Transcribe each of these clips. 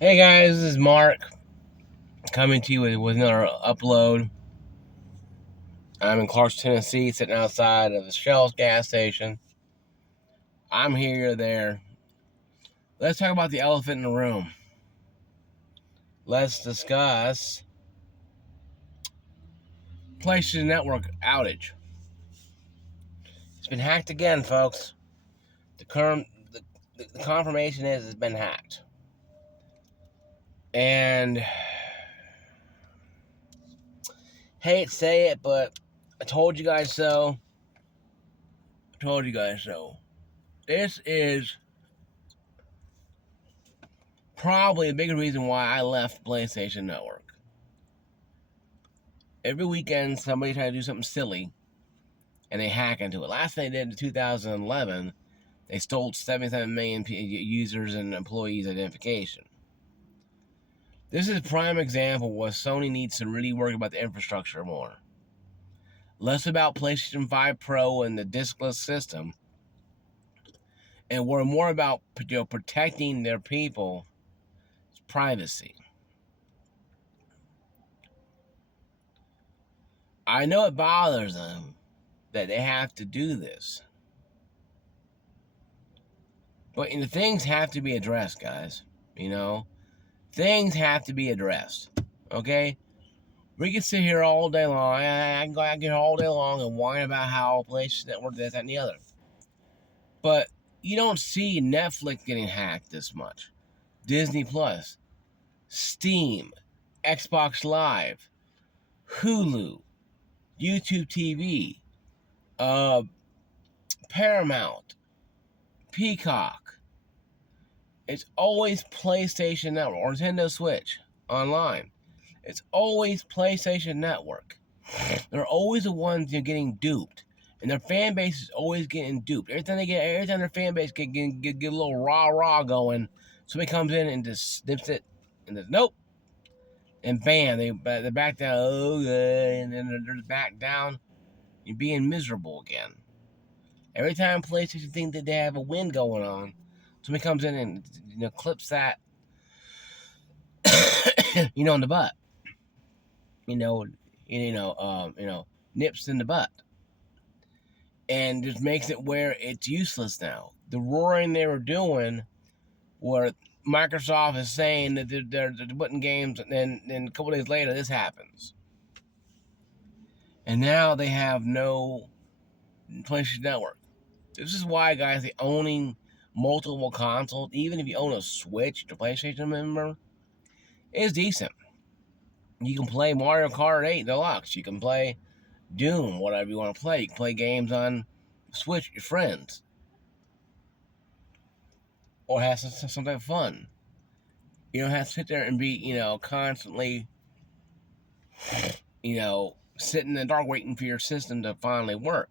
Hey guys, this is Mark coming to you with another upload. I'm in Clarkston, Tennessee, sitting outside of the Shell's gas station. I'm here, you're there. Let's talk about the elephant in the room. Let's discuss PlayStation Network outage. It's been hacked again, folks. The current the confirmation is it's been hacked. And hate to say it, but I told you guys so. I told you guys so. This is probably the biggest reason why I left PlayStation Network. Every weekend, somebody tried to do something silly, and they hack into it. Last thing they did in 2011, they stole 77 million users and employees' identification. This is a prime example where Sony needs to really worry about the infrastructure more. Less about PlayStation 5 Pro and the diskless system, and we're more about protecting their people's privacy. I know it bothers them that they have to do this. But things have to be addressed, guys. Things have to be addressed. Okay? We can sit here all day long. I can go out here all day long and whine about how PlayStation Network, this, that, and the other. But you don't see Netflix getting hacked this much. Disney Plus, Steam, Xbox Live, Hulu, YouTube TV, uh, Paramount, Peacock. It's always PlayStation Network or Nintendo Switch online. It's always PlayStation Network. They're always the ones getting duped, and their fan base is always getting duped. Every time their fan base get a little rah going, somebody comes in and just snips it, and says nope, and bam, they back down. Oh, good, and then they're back down. You're being miserable again. Every time PlayStation thinks that they have a win going on, somebody comes in and clips that, in the butt. You know, nips in the butt, and just makes it where it's useless now. The roaring they were doing, where Microsoft is saying that they're putting games, and then a couple days later this happens, and now they have no PlayStation Network. This is why, guys, the owning multiple consoles, even if you own a Switch to PlayStation member, is decent. You can play Mario Kart 8 Deluxe. You can play Doom, whatever you want to play. You can play games on Switch with your friends, or have some type of fun. You don't have to sit there and be, constantly, sitting in the dark waiting for your system to finally work.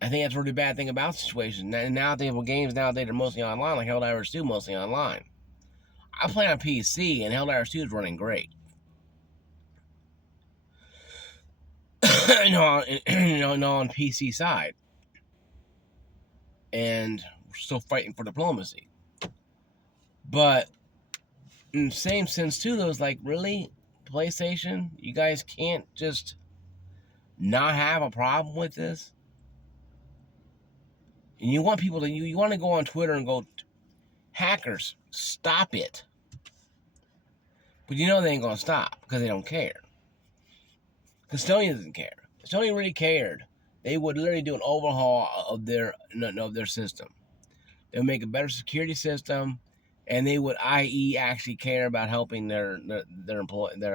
I think that's a really bad thing about the situation. Nowadays, games nowadays are mostly online, like Helldivers 2 mostly online. I play on PC, and Helldivers 2 is running great. On PC side. And we're still fighting for diplomacy. But in the same sense, too, though, it's like, really? PlayStation? You guys can't just not have a problem with this? And you want people to, you want to go on Twitter and go, hackers, stop it. But they ain't going to stop because they don't care. Because Sony doesn't care. If Sony really cared, they would literally do an overhaul of their system. They would make a better security system, and they would, i.e., actually care about helping their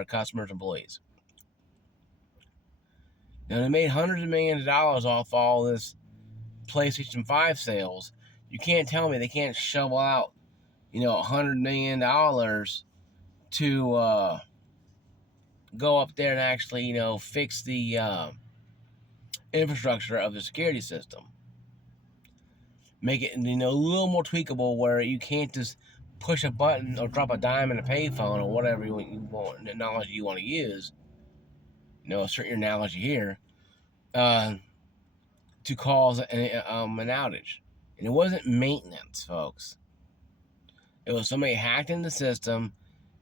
customers' employees. Now, they made hundreds of millions of dollars off all this PlayStation 5 sales. You can't tell me they can't shovel out, $100 million to go up there and actually, fix the infrastructure of the security system. Make it, a little more tweakable where you can't just push a button or drop a dime in a payphone or whatever you want, the analogy you want to use. Insert your analogy here. To cause an outage. And it wasn't maintenance, folks. It was somebody hacked in the system,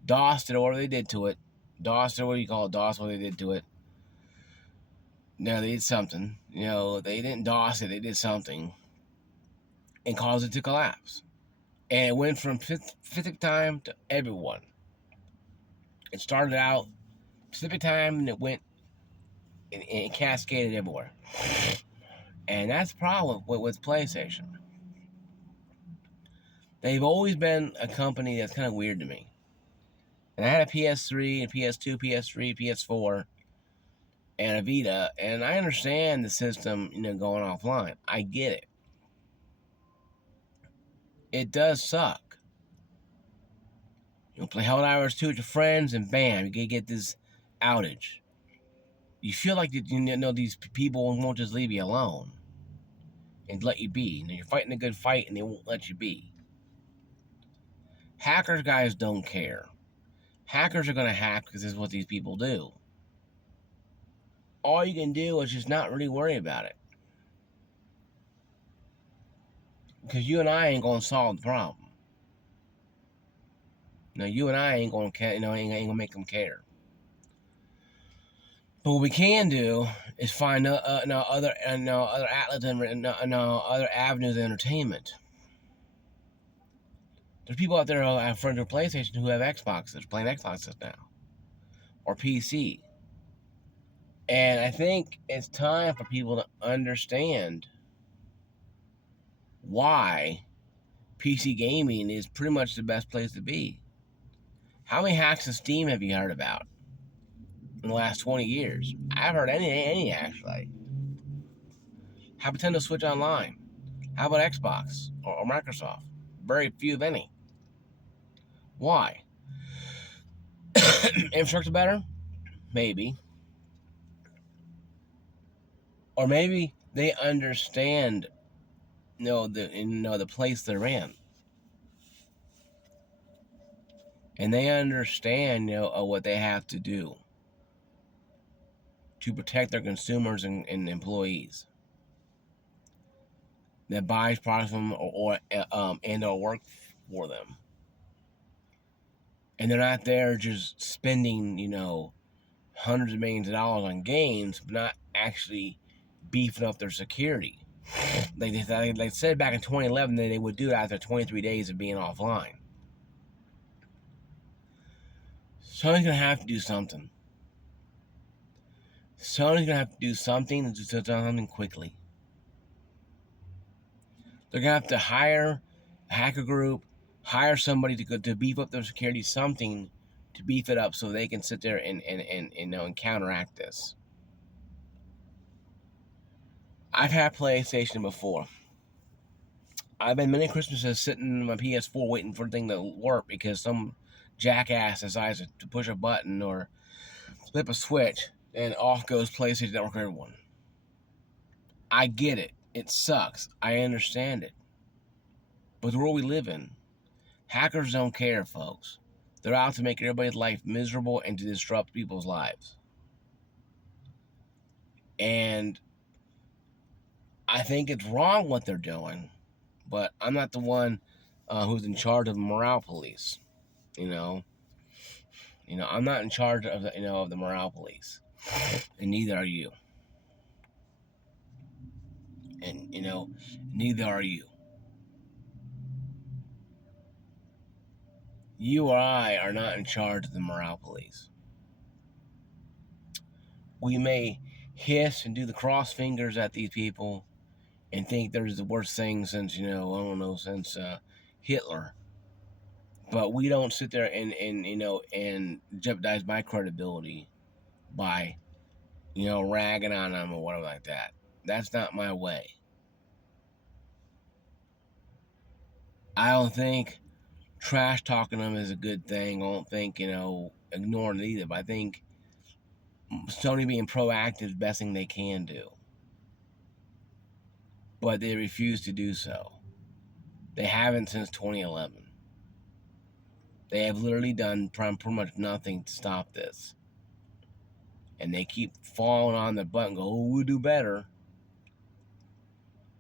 DOSed it or whatever they did to it. DOSed it, what do you call it? DOS, what they did to it. No, they did something. They didn't DOS it, they did something and caused it to collapse. And it went from Pacific time to everyone. It started out Pacific time and it went and it cascaded everywhere. And that's the problem with PlayStation. They've always been a company that's kind of weird to me. And I had a PS3, a PS2, PS3, PS4, and a Vita, and I understand the system, going offline. I get it. It does suck. Play Helldivers 2 with your friends, and bam, you get this outage. You feel like these people won't just leave you alone and let you be. You're fighting a good fight, and they won't let you be. Hackers, guys, don't care. Hackers are going to hack because this is what these people do. All you can do is just not really worry about it. Because you and I ain't going to solve the problem. No, you and I ain't going to, ain't going to make them care. But what we can do is find other outlets and other avenues of entertainment. There's people out there who have friends with PlayStation who have Xboxes, playing Xboxes now, or PC. And I think it's time for people to understand why PC gaming is pretty much the best place to be. How many hacks of Steam have you heard about in the last 20 years? I haven't heard any actually. How about Nintendo Switch Online? How about Xbox or Microsoft? Very few, if any. Why? Infrastructure better? Maybe. Or maybe they understand, the place they're in, and they understand, what they have to do to protect their consumers and employees that buys products from them or work for them. And they're not there just spending, hundreds of millions of dollars on games, but not actually beefing up their security. They said back in 2011 that they would do it after 23 days of being offline. Sony's going to have to do something. Sony's going to have to do something and do something quickly. They're going to have to hire a hacker group, hire somebody to beef up their security, something to beef it up so they can sit there and counteract this. I've had PlayStation before. I've been many Christmases sitting in my PS4 waiting for the thing to work because some jackass decides to push a button or flip a switch and off goes PlayStation Network for everyone. I get it. It sucks. I understand it. But the world we live in, hackers don't care, folks. They're out to make everybody's life miserable and to disrupt people's lives. And I think it's wrong what they're doing, but I'm not the one who's in charge of the morale police. I'm not in charge of the morale police, and neither are you. And neither are you. You or I are not in charge of the morale police. We may hiss and do the cross fingers at these people and think they're the worst thing since, since Hitler. But we don't sit there and jeopardize my credibility by, ragging on them or whatever like that. That's not my way. I don't think trash talking them is a good thing. I don't think, ignoring it either. But I think Sony being proactive is the best thing they can do. But they refuse to do so. They haven't since 2011. They have literally done pretty much nothing to stop this. And they keep falling on the button, go, oh, we'll do better.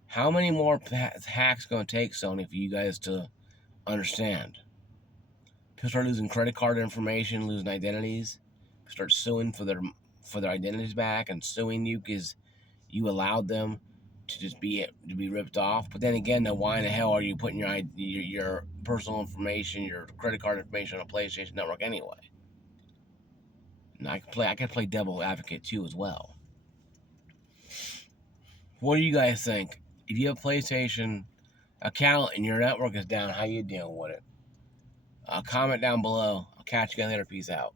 How many more hacks going to take, Sony, for you guys to understand? People start losing credit card information, losing identities, start suing for their identities back, and suing you because you allowed them to be ripped off. But then again, now why in the hell are you putting your personal information, your credit card information on a PlayStation network anyway? And I can play devil advocate too as well. What do you guys think? If you have a PlayStation account and your network is down, how you dealing with it? Comment down below. I'll catch you guys later. Peace out.